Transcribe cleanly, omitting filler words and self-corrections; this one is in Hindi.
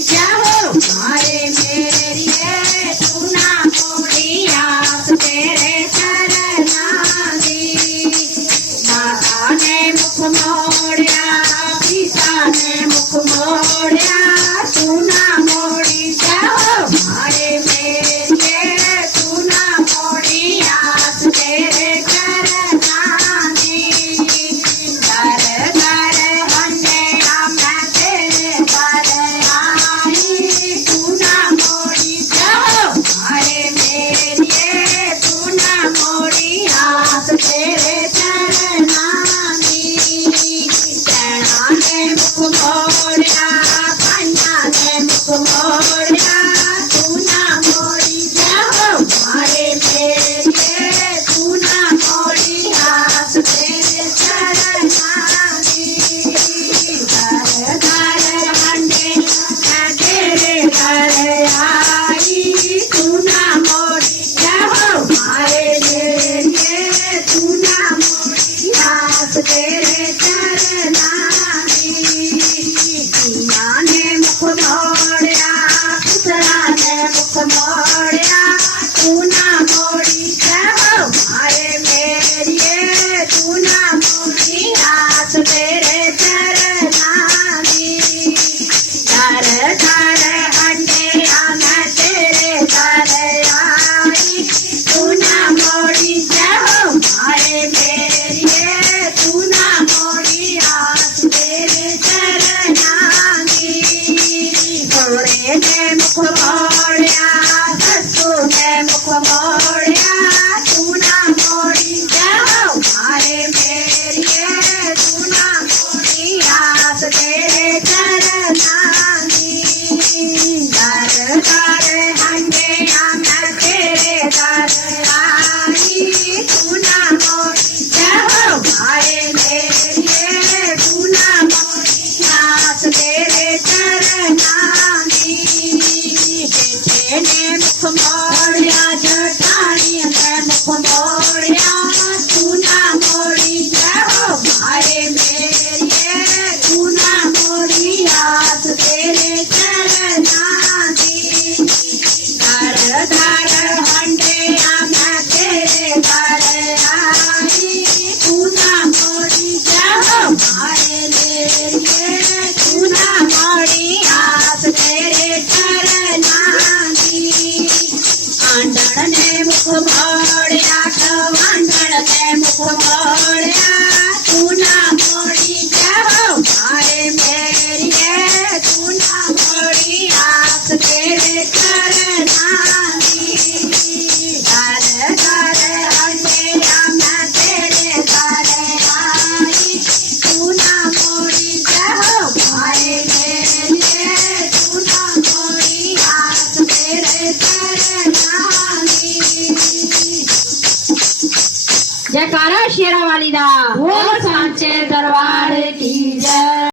जाओ मारे मेरिए तू ना मोड़ी आस तेरे चरना दी। माता ने मुख मोड़या पिता ने मुख मोड़या तू ना मोड़ी जाओ मारे मेरिए तू ना मोड़ी आस तेरे चरना दी। घर घर हंडेरा मैं तेरे घर आई तू ना मोड़ी जाओ मारे मेरिए तू ना मोड़ी आस तेरे चरना दी। चैना ने मुख मोड़या कन्या ने मुख मोड़या तू ना मोड़ी जाओ मारे मेरिए तू ना मोड़ी आस तेरे चरना दी। घर घर हंडे मैं तेरे घर आई तू ना मोड़ी जाओ मारे मेरिए तू ना मोड़ी आस तेरे चरना दी। माँ ने मुख मोड़या पुत्रा ने मुख मोड़या तू ना मोड़ी जाओ मारे मेरिए तू ना मोड़ी आस तेरे चरना दी। घर घर हंडेरा मैं तेरे घर आई तू ना मोड़ी जाओ मारे मेरिए तू ना मोड़ी आस तेरे चरना दी। घोड़े ने मुख मोड़या ससुर ने मुख मोड़या तू ना मोड़ी जाओ मारे मेरिए तू ना मोड़ी आस तेरे चरना दी। घर घर हंडेरा मैं तेरे घर आई तू ना मोड़ी जाओ मारे मेरिए तू ना मोड़ी आस तेरे चरना दी। बेटे ने मुख मोड़या जठानी ने मुख मोड़या तू ना मोड़ी जाओ मारे मेरिए तू ना मोड़ी आस तेरे चरना दी। घर घर हंडेरा मैं तेरे घर आई तू ना मोड़ी जाओ मारे मेरिए तू ना मोड़ी आस तेरे चरना दी। आंधण ने मुख मोड़या गवांधण ने मुख मोड़या तू ना मोड़ी जाओ मारे मेरिए तू ना मोड़ी आस तेरे चरना दी। घर घर हंडेरा मैं तेरे घर आई तू ना मोड़ी जाओ मारे मेरिए तू ना मोड़ी आस तेरे चरना दी। जयकारा शेरा वाली दा, बोल सांचे दरबार की जय।